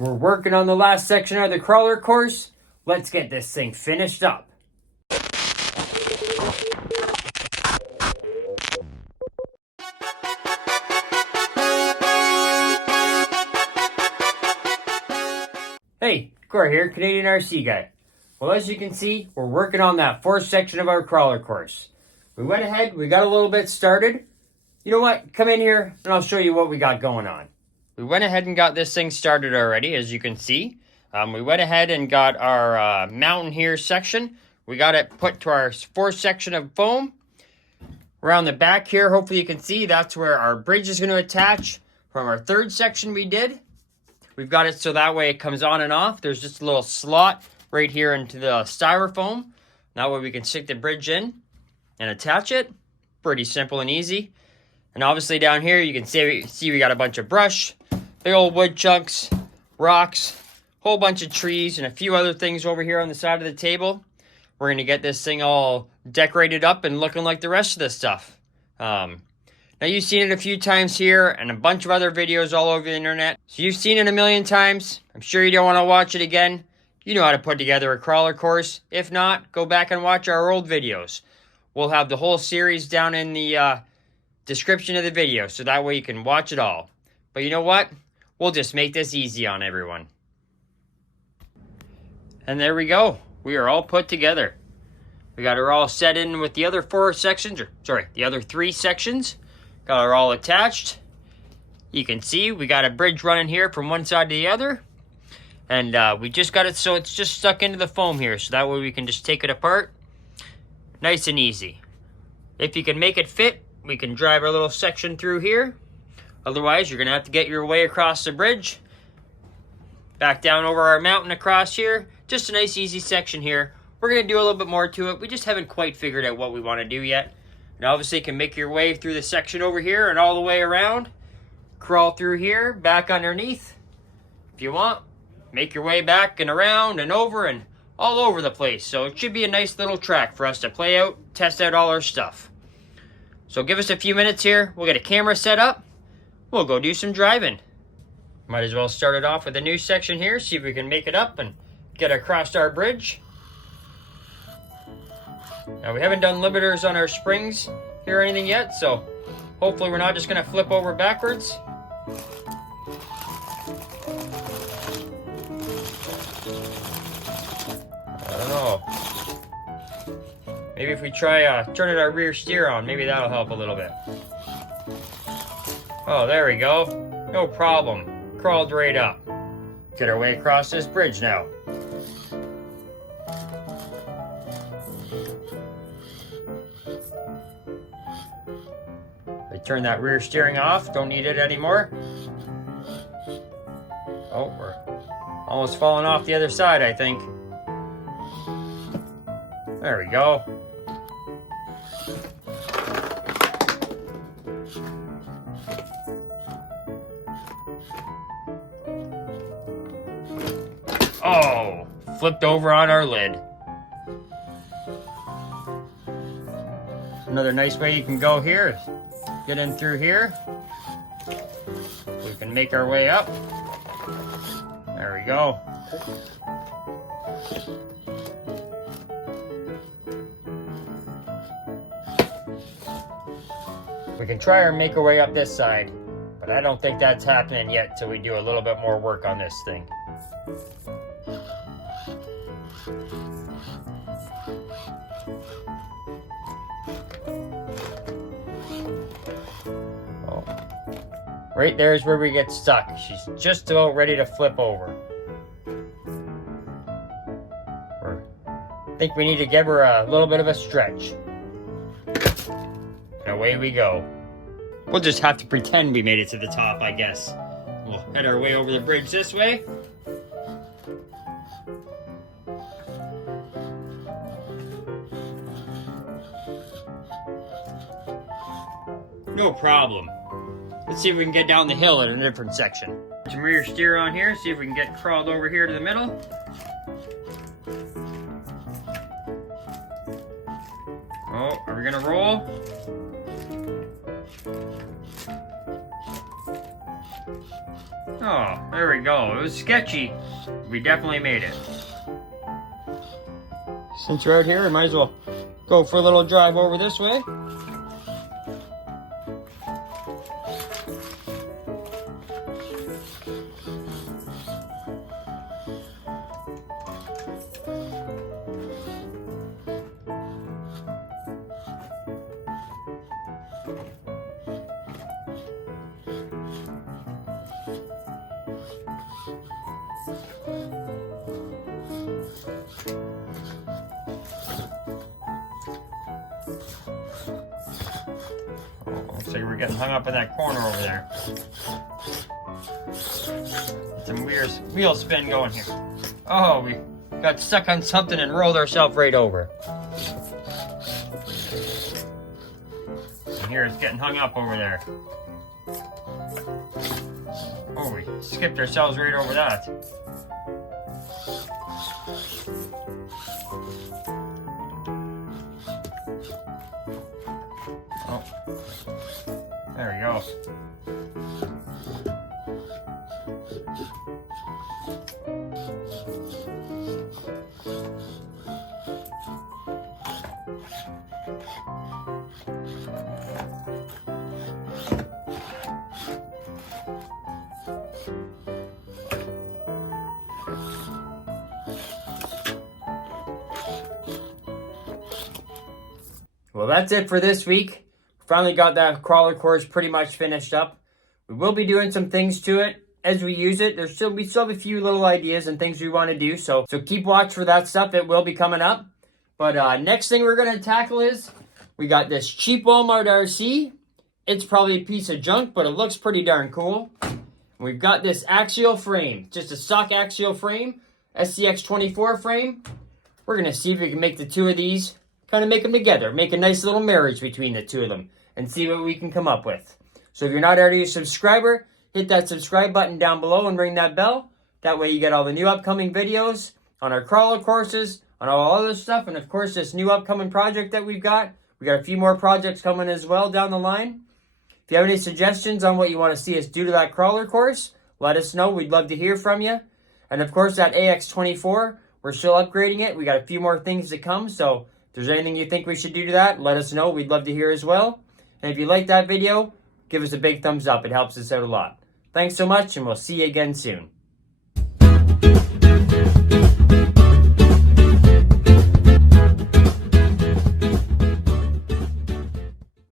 We're working on the last section of the crawler course. Let's get this thing finished up. Hey, Cora here, Canadian RC guy. Well, as you can see, we're working on that fourth section of our crawler course. We went ahead, we got a little bit started. You know what? Come in here and I'll show you what we got going on. We went ahead and got this thing started already, as you can see. We went ahead and got our mountain here section. We got it put to our fourth section of foam. Around the back here, hopefully you can see, that's where our bridge is going to attach from our third section we did. We've got it so that way it comes on and off. There's just a little slot right here into the styrofoam. That way we can stick the bridge in and attach it. Pretty simple and easy. And obviously down here you can see we got a bunch of brush, big old wood chunks, rocks, whole bunch of trees, and a few other things over here on the side of the table. We're going to get this thing all decorated up and looking like the rest of this stuff. Now you've seen it a few times here and a bunch of other videos all over the internet. So you've seen it a million times. I'm sure you don't want to watch it again. You know how to put together a crawler course. If not, go back and watch our old videos. We'll have the whole series down in the description of the video, so that way you can watch it all. But you know what? We'll just make this easy on everyone. And there we go. We are all put together. We got her all set in with the other the other three sections. Got her all attached. You can see we got a bridge running here from one side to the other. And we just got it so it's just stuck into the foam here, so that way we can just take it apart. Nice and easy. If you can make it fit, we can drive our little section through here. Otherwise, you're going to have to get your way across the bridge. Back down over our mountain across here. Just a nice easy section here. We're going to do a little bit more to it. We just haven't quite figured out what we want to do yet. And obviously you can make your way through the section over here and all the way around. Crawl through here, back underneath. If you want, make your way back and around and over and all over the place. So it should be a nice little track for us to play out, test out all our stuff. So give us a few minutes here. We'll get a camera set up. We'll go do some driving. Might as well start it off with a new section here. See if we can make it up and get across our bridge. Now we haven't done limiters on our springs here or anything yet. So hopefully we're not just going to flip over backwards. I don't know. Maybe if we try turning our rear steer on, maybe that'll help a little bit. Oh, there we go. No problem. Crawled right up. Get our way across this bridge now. I turn that rear steering off. Don't need it anymore. Oh, we're almost falling off the other side, I think. There we go. Oh, flipped over on our lid. Another nice way you can go here is get in through here. We can make our way up. There we go. We can try and make our way up this side, but I don't think that's happening yet till we do a little bit more work on this thing. Oh. Right there is where we get stuck. She's just about ready to flip over. I think we need to give her a little bit of a stretch. And away we go. We'll just have to pretend we made it to the top, I guess. We'll head our way over the bridge this way. No problem. Let's see if we can get down the hill at a different section. Some rear steer on here, see if we can get crawled over here to the middle. Oh, are we gonna roll? Oh, there we go. It was sketchy. We definitely made it. Since we're out here, we might as well go for a little drive over this way. Looks like we're getting hung up in that corner over there. Some weird wheel spin going here. Oh, we got stuck on something and rolled ourselves right over. And here it's getting hung up over there. Oh, we skipped ourselves right over that. Oh, there we go. Well, that's it for this week. Finally got that crawler course pretty much finished up. We will be doing some things to it as we use it. We still have a few little ideas and things we want to do, so keep watch for that stuff. It will be coming up. But next thing we're going to tackle is we got this cheap Walmart RC. It's probably a piece of junk, but it looks pretty darn cool. We've got this axial frame, just a stock axial frame, SCX24 frame. We're going to see if we can make the two of these, kind of make them together, make a nice little marriage between the two of them, and see what we can come up with. So if you're not already a subscriber, hit that subscribe button down below and ring that bell. That way you get all the new upcoming videos on our crawler courses, on all other stuff, and of course this new upcoming project that we've got. We got a few more projects coming as well down the line. If you have any suggestions on what you want to see us do to that crawler course, let us know. We'd love to hear from you. And of course that AX24, we're still upgrading it. We got a few more things to come, so if there's anything you think we should do to that, let us know. We'd love to hear as well. And if you like that video, give us a big thumbs up. It helps us out a lot. Thanks so much, and we'll see you again soon.